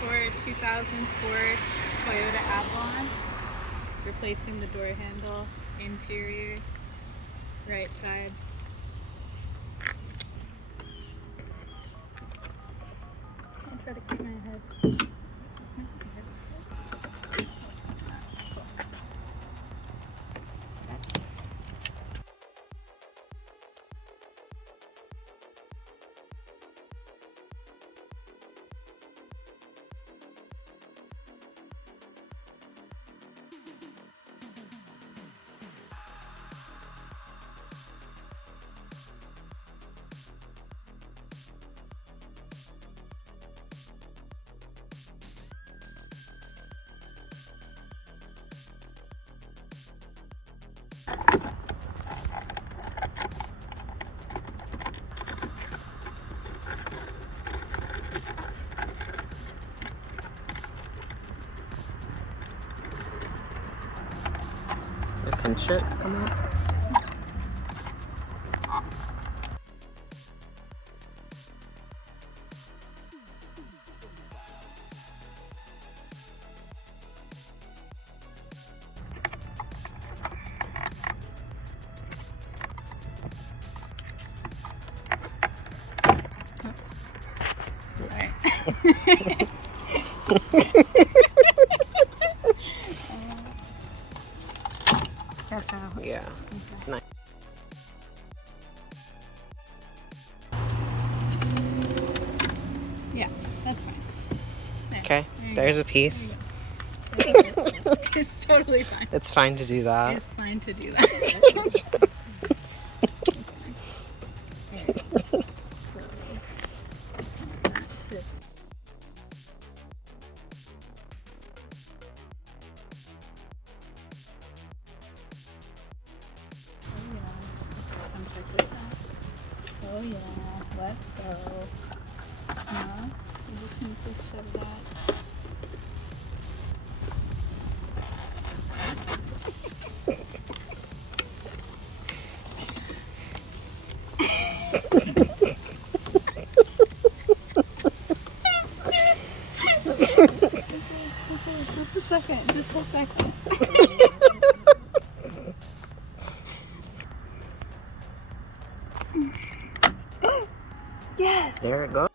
for 2004 Toyota Avalon. Replacing the door handle, interior, right side. I'll try to keep my head. Pinch it to come out. That's how. Yeah. Okay. Nice. Yeah, that's fine. There. Okay, There you there's go. a piece. There you go. It's totally fine. It's fine to do that. It's fine to do that. Oh yeah, let's go. No, you just need to shove that. Just a second, just a second. Yes! There it goes.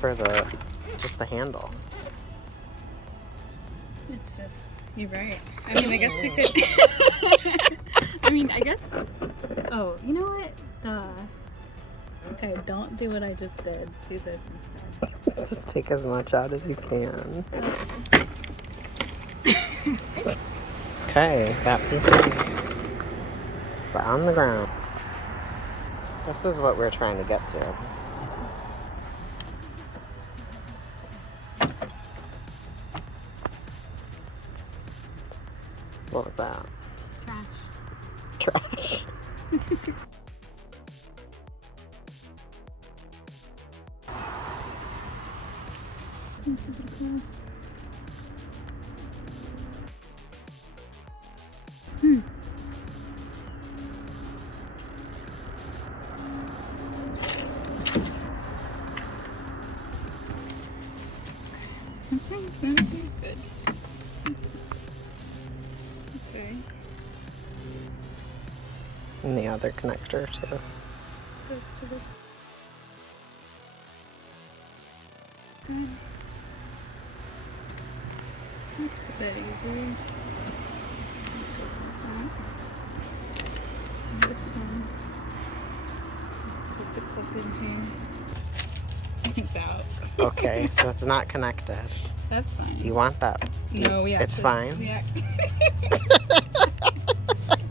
For just the handle. It's just, you're right. I mean, I guess we could. I mean, I guess. Oh, you know what? Okay, don't do what I just did. Do this instead. Just take as much out as you can. Okay, that piece is on the ground. This is what we're trying to get to. What was that? Trash. Trash. That seems good. Okay. And the other connector too. Goes to this. Okay. That's a bit easier. Goes like that. And this one is supposed to clip in here. It's out. Okay, so it's not connected. That's fine. You want that? No, we have It's to. fine.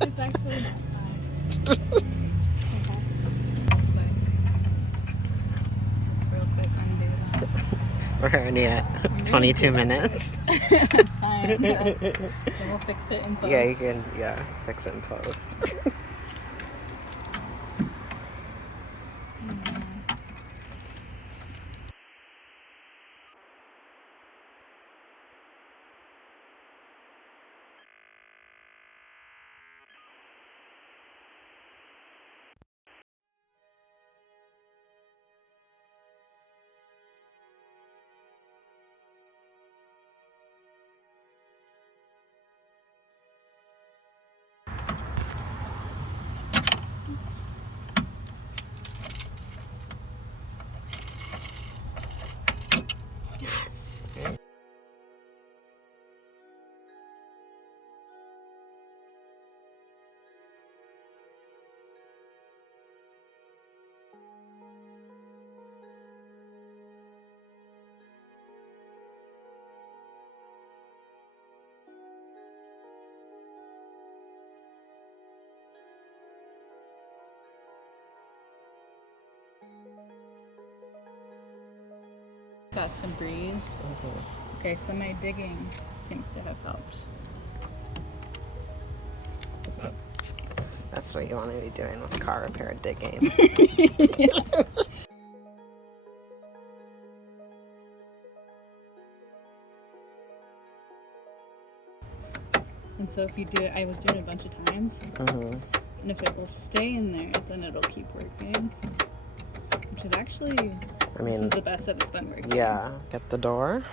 It's actually not fine. Okay. Just real quick undo that. We're already at 22 minutes. That's fine. Then we'll fix it in post. Yeah, you can, fix it in post. Got some breeze. Okay, so my digging seems to have helped. That's what you want to be doing with car repair digging. And so if you do it, I was doing it a bunch of times. And if it will stay in there, then it'll keep working. Which is actually, I mean, this is the best that it's been working. Yeah, get the door.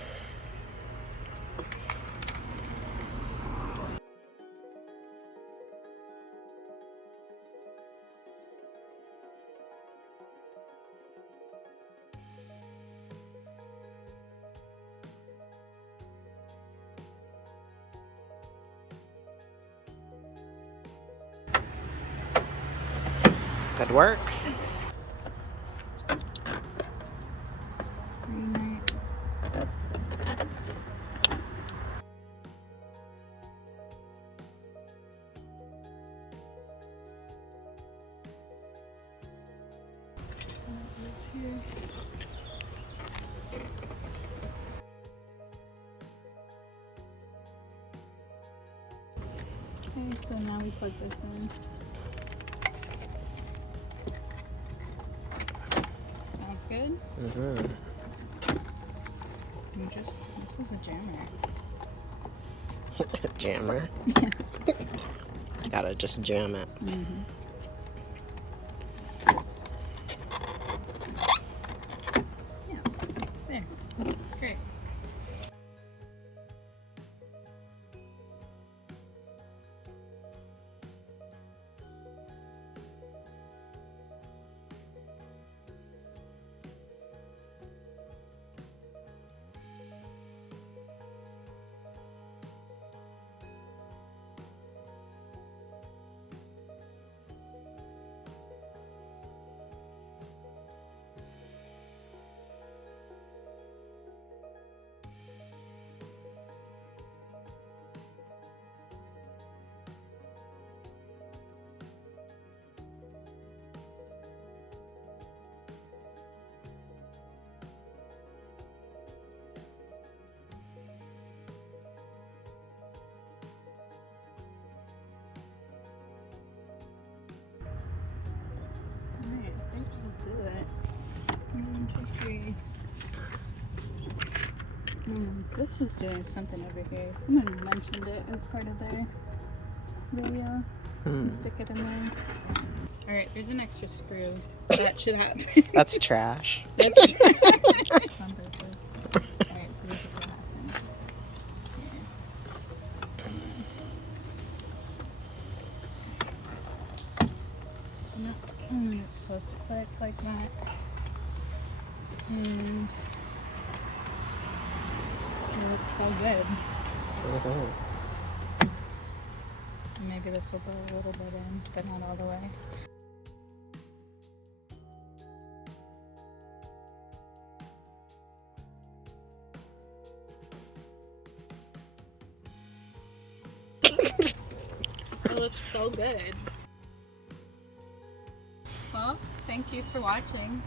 Good work. Green light. That is here. Okay, so now we plug this in. Sounds good? This is a jammer. Jammer? Yeah. Gotta just jam it. Yeah, there. Great. Alright, I think we'll do it. 1, 2, 3. This was doing something over here. Someone mentioned it as part of their video. Stick it in there. Alright, there's an extra screw. That should happen. That's trash. That's on purpose. Alright, so this is what happens. And it's supposed to click like that. And it looks so good. Maybe this will go a little bit in, but not all the way. It looks so good. Well, thank you for watching.